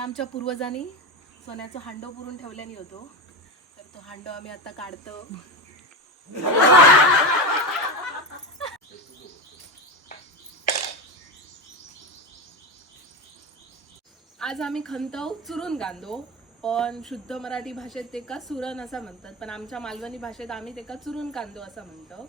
आमच्या पूर्वजांनी. सोन्याचं हांडव पुरून ठेवल्याने होतो. तर तो हांडो आम्ही आता काढतो. आज आम्ही खंतव चुरून कांदो पण शुद्ध मराठी भाषेत ते का सुरण असं म्हणतात. पण आमच्या मालवणी भाषेत आम्ही ते का चुरून कांदो असं म्हणतो.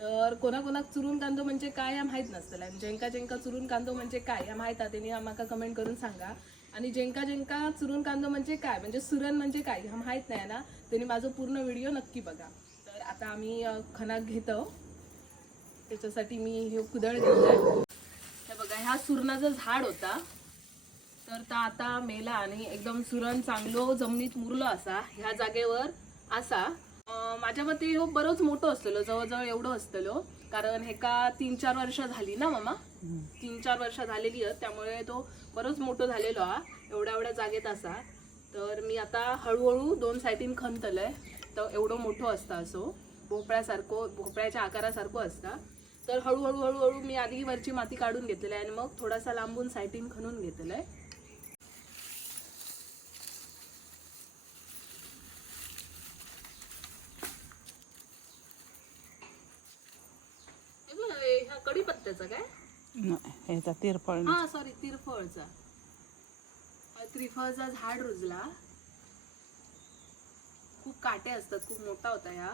तर कोणाकोणाक चुरून कांदो म्हणजे काय या माहीत नसतलं आणि जेंका जेंका चुरून कांदो म्हणजे काय या माहीत आहे त्यांनी आम्हाला कमेंट करून सांगा. आणि जेंका जेंका चुरून कांदो म्हणजे काय म्हणजे सुरण म्हणजे काय हा माहीत नाही ना? त्यांनी माझं पूर्ण व्हिडिओ नक्की बघा. तर आता आम्ही अं, खणाक घेतो. त्याच्यासाठी मी हे कुदळ घेतलं हे बघा ह्या सुरणाचं झाड होता. तर ता आता मेला आणि एकदम सुरण चांगलो जमनीत मुरलो असा ह्या जागेवर असा. माझ्या मते हो बरोच मोठो असतलो जवळजवळ एवढं असतलो कारण हेका तीन चार वर्ष झाली ना मामा? तीन चार वर्ष झालेली आहेत त्यामुळे तो बरोच मोठो झालेलो हा एवढ्या एवढ्या जागेत असा. तर मी आता हळूहळू दोन सायटीन खणतलं आहे तर एवढं मोठं असतं असो भोपळ्यासारखं भोपळ्याच्या आकारासारखं असतं. तर हळूहळू हळूहळू मी आधी वरची माती काढून घेतलेली आहे आणि मग थोडासा लांबून सायटीन खणून घेतलेलं आहे हे बघ, हे हा कढीपत्त्याचा काय नाही ह्याचा तिरफळ हा सॉरी तिरफळचा. त्रिफळचा झाड रुजला. खूप काटे असतात खूप मोठा होता ह्या.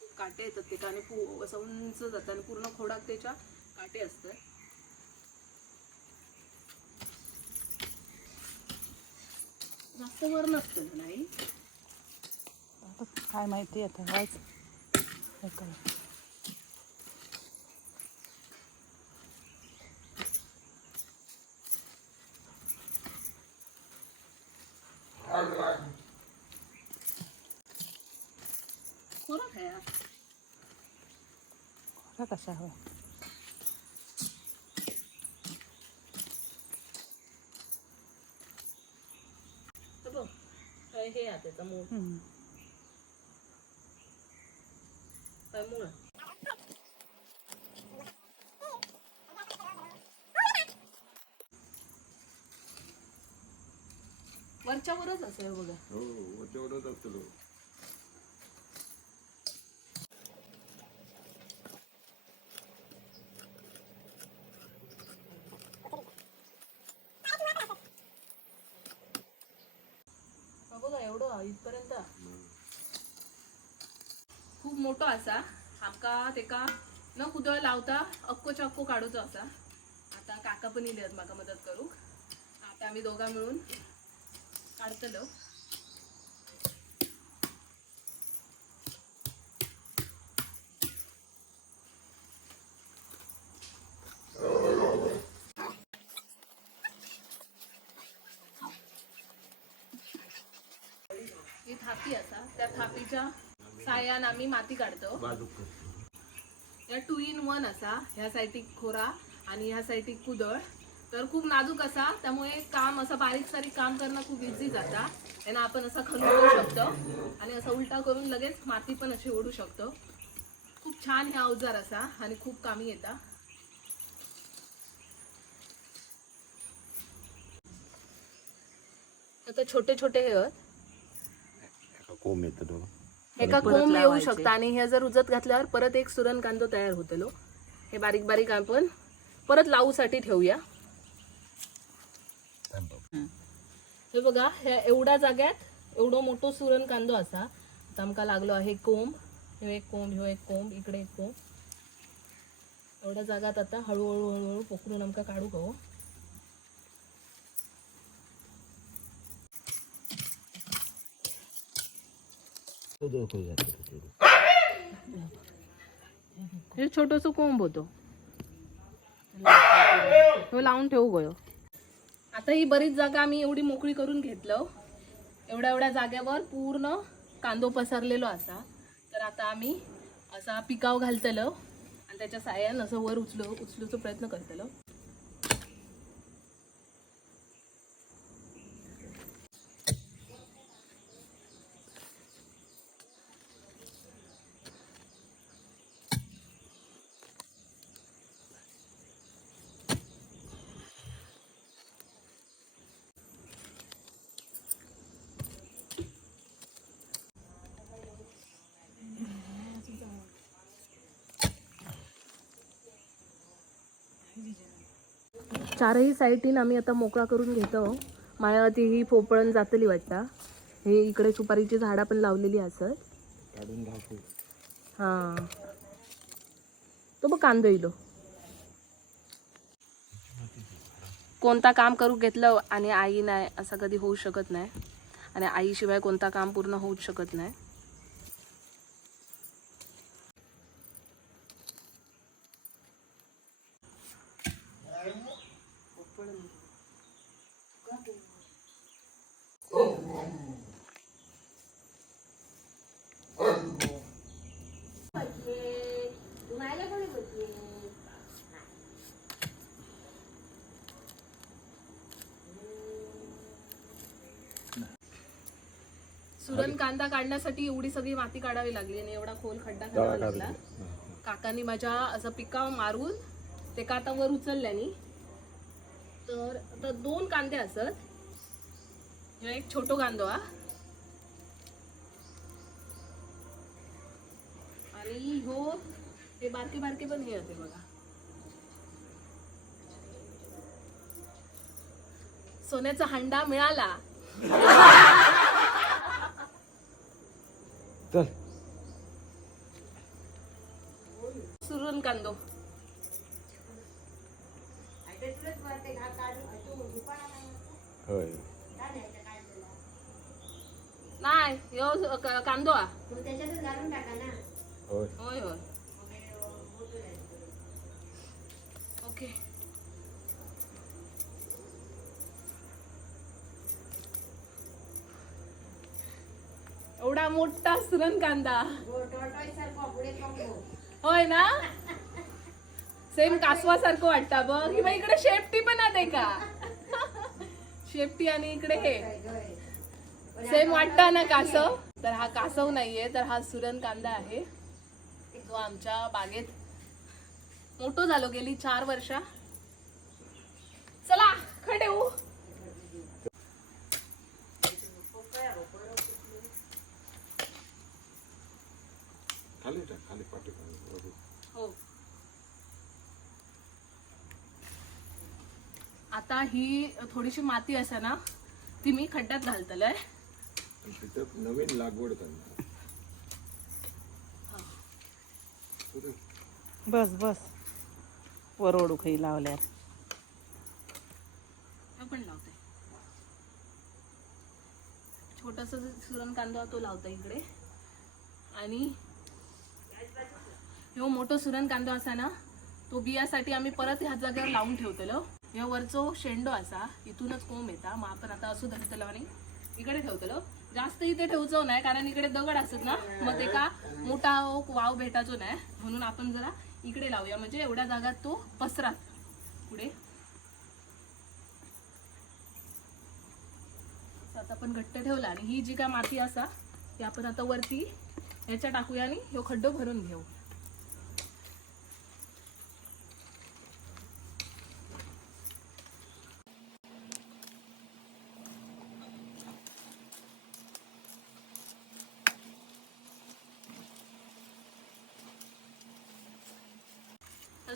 खूप काटे येतात ते आणि असं उंच जातात आणि पूर्ण खोडात त्याच्या काटे असतात. जास्त वर नसतं नाही? आता काय माहिती आता आज कसा हवा हे आता त्याचा मूळ काय मूळ वरच्यावरच असेल बघा हो वरच्यावरच असतो खूप मोठो असा. आमका तेका न कुदळ लावता अक्को चक्को काढूचो असा. आता काका पण इले म्हाका मदत करूक आता आम्ही दोघा मिळून काढतलो. ही थापी असा. त्या थापीच्या साह्यान आम्ही माती काढतो. बाजूक या टू इन वन असा. ह्या साईटीक खोरा आणि ह्या साईटीक कुदळ. तर खूप नाजूक असा. त्यामुळे काम असं बारीक सारीक काम करणं खूप इझी जाता. यांना आपण असं करू शकतो. आणि असं उलटा करून लगेच माती पण अशी ओढू शकतो. खूप छान हे अवजार असा आणि खूप कामी येता. आता छोटे छोटे हे कोंब येतो एका कोंब येऊ शकता आणि हे जर उजत घातल्यावर परत एक सुरण कांदो तयार होतलो. हे बारीक बारीक आपण परत लावूसाठी ठेवूया. हे बघा ह्या एवढ्या जाग्यात एवढं मोठं सुरण कांदो असा. आता आमका लागलो आहे कोंब. ह्यो एक कोंब ह्यो एक कोंब इकडे एक कोंब. एवढ्या जागात आता हळूहळू हळूहळू पोखरून आमका काढू हे छोटस कोंब होतो. तो लावून ठेवू गयो आता ही बरीच जागा आम्ही एवढी मोकळी करून घेतलं. एवढ्या एवढ्या जाग्यावर पूर्ण कांदो पसरलेलो असा. तर आता आम्ही असा पिकाव घालतलं. आणि त्याच्या साह्यान असं वर उचलो उचलूचा प्रयत्न करतलो. चारही साईडीन आम्ही आता मोकळा करून घेतो. माया ती ही पोपळण जातली वाटता. हे इकडे सुपारीची झाडं पण लावलेली असत हा. तो बघ कांदो इलो. कोणता काम करू घेतलं आणि आई नाही असं कधी होऊ शकत नाही. आणि आईशिवाय कोणता काम पूर्ण होऊच शकत नाही. सुरण कांदा काढण्यासाठी एवढी सगळी माती काढावी लागली आणि एवढा खोल खड्डा करावा लागला. काकांनी माझ्या असं पिकाव मारून ते का आता वर उचलल्यानी तर आता दोन कांदे असत. ह्यो एक छोटो कांदो हा. आणि हो हे बारके बारके पण हे होते बघा. सोन्याचा हंडा मिळाला. चल. सुरून कांदो. होय. नाही क- कांदो. हा होय. होय होय. ओके एवढा मोठा सुरण कांदा. होय ना? सेम कासवासारखं वाटतं बघ. किंवा इकडे शेपटी पण आहे का? शेपटी आणि इकडे हे. सेम वाटतं ना कासव? तर हा कासव नाहीये तर हा सुरण कांदा आहे. जो आमच्या बागेत मोठो झालो गेली चार वर्षा. चला खडे हो. खाली टाक खाली पाठी खाली हो. आता ही थोडीशी माती असा ना ती मी खड्ड्यात घालतलंय. नवीन लागवड. बस बस. वरोडू खाई लावल्यावर. आपण लावते. छोटस सुरण कांदा तो लावता इकडे. आणि ह्यो मोठो सुरण कांदो असा ना तो बियासाठी आम्ही परत ह्या जागेवर लावून ठेवतलो. ह्यो वरचो शेंडो असा इथूनच कोंब येता. मग आपण आता असू धरतलो आणि इकडे ठेवतलो. जास्त इथे ठेवचो नाही कारण इकडे दगड असत ना मग ते का मोठा हो, वाव भेटायचो नाही. म्हणून आपण जरा इकडे लावूया. म्हणजे एवढ्या जागात तो पसरात पुढे. आता आपण घट्ट ठेवला आणि ही जी काय माती असा ती आपण आता वरती ह्याच्या टाकूया आणि ह्यो खड्डो भरून घेऊ.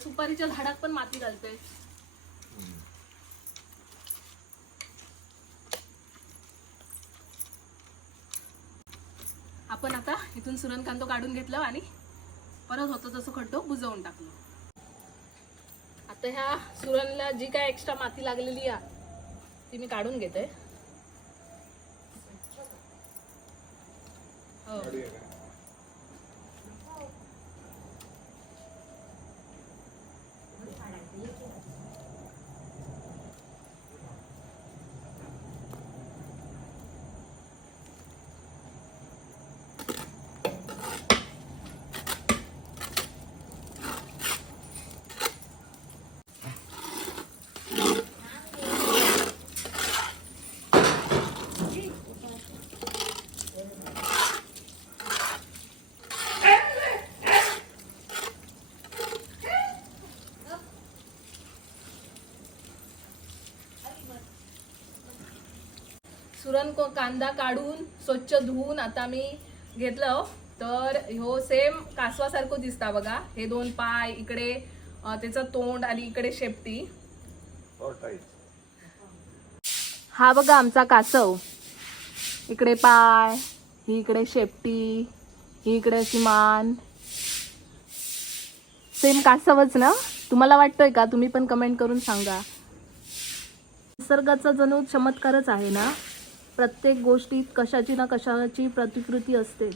सुपारीच्या झाडात पण माती घालते आपण आता इथून सुरण कांदो काढून घेतलं आणि परत होतं तसं खड्डो बुजवून टाकलो. आता ह्या सुरणला जी काय एक्स्ट्रा माती लागलेली आहे ती मी काढून घेते. हो. सुरण को कांदा काढून स्वच्छ धुवून आता मी घेतलं तर ह्यो सेम कासवासारखं दिसता बघा. हे दोन पाय इकडे त्याचं तोंड आणि इकडे शेपटी. हा बघा आमचा कासव. इकडे पाय ही इकडे शेपटी ही इकडे अशी मान सेम कासवच ना? तुम्हाला वाटतोय का? तुम्ही पण कमेंट करून सांगा. निसर्गाचा जणू चमत्कारच आहे ना? प्रत्येक गोष्टीत कशाची ना कशाची प्रतिकृती असतेच.